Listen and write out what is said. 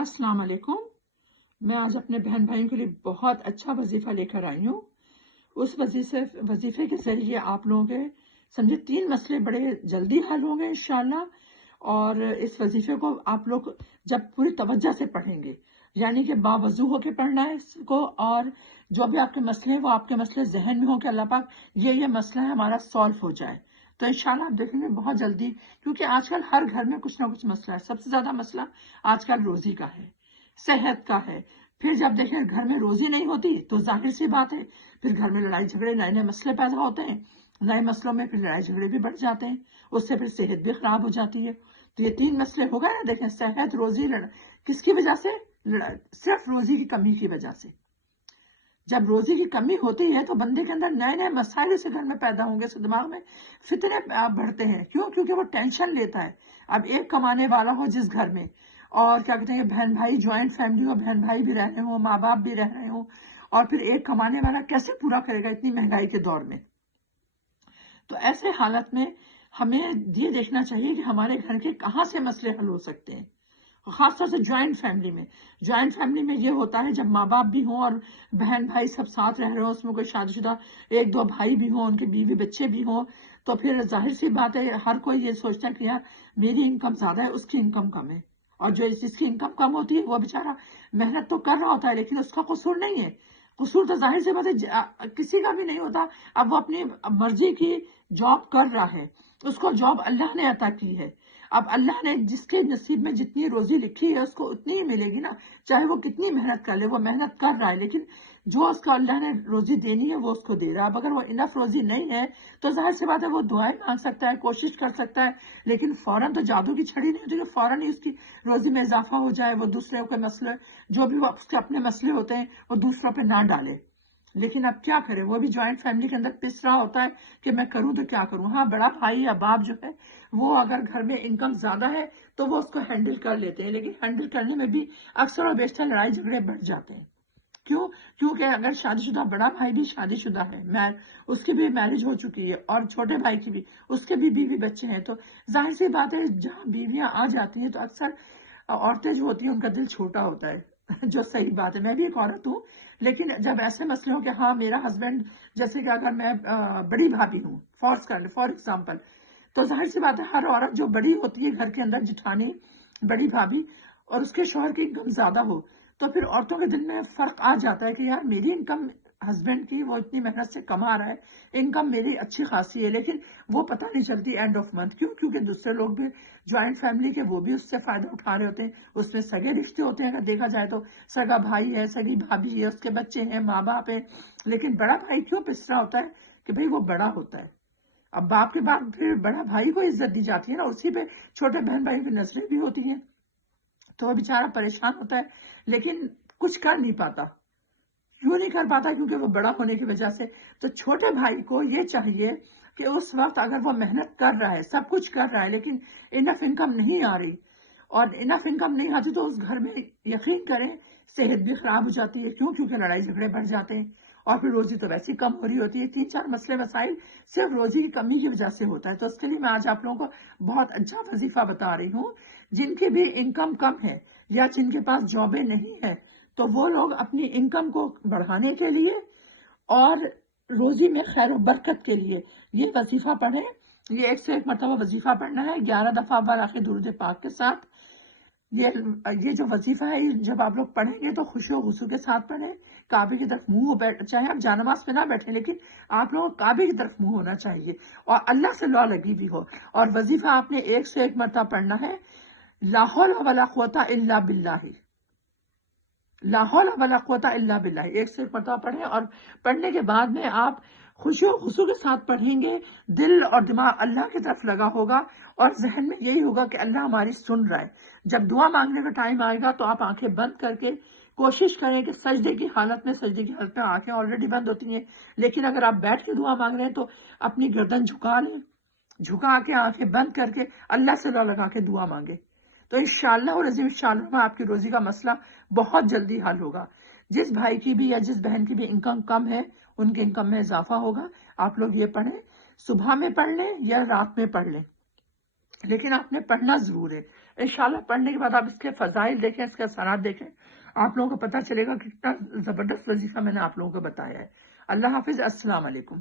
अस्सलाम वालेकुम। मैं आज अपने बहन भाइयों के लिए बहुत अच्छा वजीफा लेकर आई हूँ। उस वजीफे के जरिए आप लोगों के समझे 3 मसले बड़े जल्दी हल होंगे इंशाल्लाह। और इस वजीफे को आप लोग जब पूरी तवज्जो से पढ़ेंगे, यानी कि बावजू होके पढ़ना है इसको, और जो भी आपके मसले हैं वो आपके मसले जहन में हो कि अल्लाह पाक ये मसला है हमारा सॉल्व हो जाए। तो इंशाल्लाह आप देखेंगे बहुत जल्दी, क्योंकि आजकल हर घर में कुछ ना कुछ मसला है। सबसे ज्यादा मसला आजकल रोजी का है, सेहत का है। फिर जब देखें घर में रोजी नहीं होती तो जाहिर सी बात है फिर घर में लड़ाई झगड़े, नए नए मसले पैदा होते हैं। नए मसलों में फिर लड़ाई झगड़े भी बढ़ जाते हैं, उससे फिर सेहत भी खराब हो जाती है। तो ये 3 मसले हो गए ना, देखें सेहत, रोजी, किसकी वजह से? सिर्फ रोजी की कमी की वजह से। जब रोजी की कमी होती है तो बंदे के अंदर नए नए मसाइल से घर में पैदा होंगे, तो दिमाग में फितने बढ़ते हैं। क्यों? क्योंकि वो टेंशन लेता है। अब एक कमाने वाला हो जिस घर में, और क्या कहते हैं बहन भाई, ज्वाइंट फैमिली हो, बहन भाई भी रह रहे हो, माँ बाप भी रह रहे हो, और फिर एक कमाने वाला कैसे पूरा करेगा इतनी महंगाई के दौर में? तो ऐसे हालत में हमें ये देखना चाहिए कि हमारे घर के कहाँ से मसले हल हो सकते हैं। खासतौर से ज्वाइंट फैमिली में ये होता है जब माँ बाप भी हों और बहन भाई सब साथ रह रहे हो, उसमें कोई शादीशुदा 1-2 भाई भी हों, उनके बीवी बच्चे भी हों, तो फिर जाहिर सी बात है हर कोई ये सोचता है कि यार मेरी इनकम ज्यादा है, उसकी इनकम कम है। और जो जिसकी इनकम कम होती है वो बेचारा मेहनत तो कर रहा होता है, लेकिन उसका कसूर नहीं है। कसूर तो जाहिर सी बात है किसी का भी नहीं होता। अब वो अपनी मर्जी की जॉब कर रहा है, उसको जॉब अल्लाह ने अता की है। अब अल्लाह ने जिसके नसीब में जितनी रोजी लिखी है उसको उतनी ही मिलेगी ना, चाहे वो कितनी मेहनत कर ले। वो मेहनत कर रहा है, लेकिन जो उसका अल्लाह ने रोजी देनी है वो उसको दे रहा है। अब अगर वो इनफ रोजी नहीं है तो जाहिर सी बात है वो दुआएं मांग सकता है, कोशिश कर सकता है, लेकिन फौरन तो जादू की छड़ी नहीं होती कि फौरन ही उसकी रोजी में इजाफा हो जाए। वो दूसरे के मसले, जो भी वो उसके अपने मसले होते हैं, वो दूसरों पे ना डाले। लेकिन अब क्या करे, वो भी ज्वाइंट फैमिली के अंदर पिस रहा होता है कि मैं करूं तो क्या करूं। हाँ, बड़ा भाई या बाप जो है वो अगर घर में इनकम ज्यादा है तो वो उसको हैंडल कर लेते हैं, लेकिन हैंडल करने में भी अक्सर और बेशतर लड़ाई झगड़े बढ़ जाते हैं। क्यों? क्योंकि अगर शादीशुदा बड़ा भाई भी शादीशुदा है, उसकी भी मैरिज हो चुकी है, और छोटे भाई की भी, उसके भी बीवी बच्चे हैं, तो जाहिर सी बात है जहाँ बीवियां आ जाती हैं तो अक्सर औरतें जो होती हैं उनका दिल छोटा होता है। जो सही बात है, मैं भी एक औरत हूँ, लेकिन जब ऐसे मसले हो कि हाँ मेरा हस्बैंड, जैसे कि अगर मैं बड़ी भाभी हूँ फॉर एग्जाम्पल, तो जाहिर सी बात है हर औरत जो बड़ी होती है घर के अंदर, जिठानी, बड़ी भाभी, और उसके शौहर की इनकम ज्यादा हो, तो फिर औरतों के दिल में फर्क आ जाता है कि यार मेरी इनकम हस्बैंड की, वो इतनी मेहनत से कमा रहा है, इनकम मेरी अच्छी खासी है, लेकिन वो पता नहीं चलती एंड ऑफ मंथ। क्यों? क्योंकि दूसरे लोग भी ज्वाइंट फैमिली के वो भी उससे फायदा उठा रहे होते हैं। उसमें सगे रिश्ते होते हैं, अगर देखा जाए तो सगा भाई है, सगी भाभी है, उसके बच्चे हैं, माँ बाप है, लेकिन बड़ा भाई क्यों पिस रहा होता है? कि भाई वो बड़ा होता है। अब बाप के बाद फिर बड़ा भाई को इज्जत दी जाती है ना, उसी पे छोटे बहन भाई की नजरें भी होती हैं, तो वो बेचारा परेशान होता है, लेकिन कुछ कर नहीं पाता। क्यों नहीं कर पाता? क्योंकि वो बड़ा होने की वजह से। तो छोटे भाई को ये चाहिए कि उस वक्त अगर वो मेहनत कर रहा है, सब कुछ कर रहा है, लेकिन इनफ इनकम नहीं आ रही, और इनफ इनकम नहीं आती, तो उस घर में यकीन करें सेहत भी खराब हो जाती है। क्यों? क्योंकि लड़ाई झगड़े बढ़ जाते हैं, और फिर रोजी तो वैसे ही कम हो रही होती है। 3-4 मसले मसाइल सिर्फ रोजी की कमी की वजह से होता है। तो उसके लिए मैं आज आप लोगों को बहुत अच्छा वजीफा बता रही हूँ। जिनकी भी इनकम कम है या जिनके पास जॉबें नहीं है, तो वो लोग अपनी इनकम को बढ़ाने के लिए और रोजी में खैर बरकत के लिए ये वजीफा पढ़ें। ये 1 से 1 मरतबा वजीफा पढ़ना है, 11 दफा अव्वल आखिर दुरूद पाक के साथ। ये जो वजीफा है, जब आप लोग पढ़ेंगे तो खुशी खुशू के साथ पढ़ें, काबे की तरफ मुंह बैठ, चाहे आप जानमाज पे ना बैठे, लेकिन आप लोगों को काबे की तरफ मुंह होना चाहिए और अल्लाह से लौ लगी भी हो। और वजीफा आपने 1 से 1 मरतबा पढ़ना है, ला हौल वला कुव्वता इल्ला बिल्लाह, ला हौल वला कुव्वता इल्ला बिल्लाह। 1 से 1 मरतबा पढ़ें, और पढ़ने के बाद में आप खुशी और खुशू के साथ पढ़ेंगे, दिल और दिमाग अल्लाह की तरफ लगा होगा, और जहन में यही होगा कि अल्लाह हमारी सुन रहा है। जब दुआ मांगने का टाइम आएगा तो आप आंखें बंद करके कोशिश करें कि सजदे की हालत में आंखें ऑलरेडी बंद होती हैं, लेकिन अगर आप बैठ के दुआ मांग रहे हैं तो अपनी गर्दन झुका लें, झुका के आंखें बंद करके अल्लाह से लगा के दुआ मांगे, तो इंशाअल्लाह और अज़ीम इंशाअल्लाह आपकी रोजी का मसला बहुत जल्दी हल होगा। जिस भाई की भी या जिस बहन की भी इनकम कम है, उनकी इनकम में इजाफा होगा। आप लोग ये पढ़ें, सुबह में पढ़ लें या रात में पढ़ लें, لیکن آپ نے پڑھنا ضرور ہے. انشاءاللہ پڑھنے کے بعد آپ اس کے فضائل دیکھیں، اس کے اثرات دیکھیں، آپ لوگوں کو پتہ چلے گا کہ کتنا زبردست وظیفہ میں نے آپ لوگوں کو بتایا ہے. اللہ حافظ. السلام علیکم.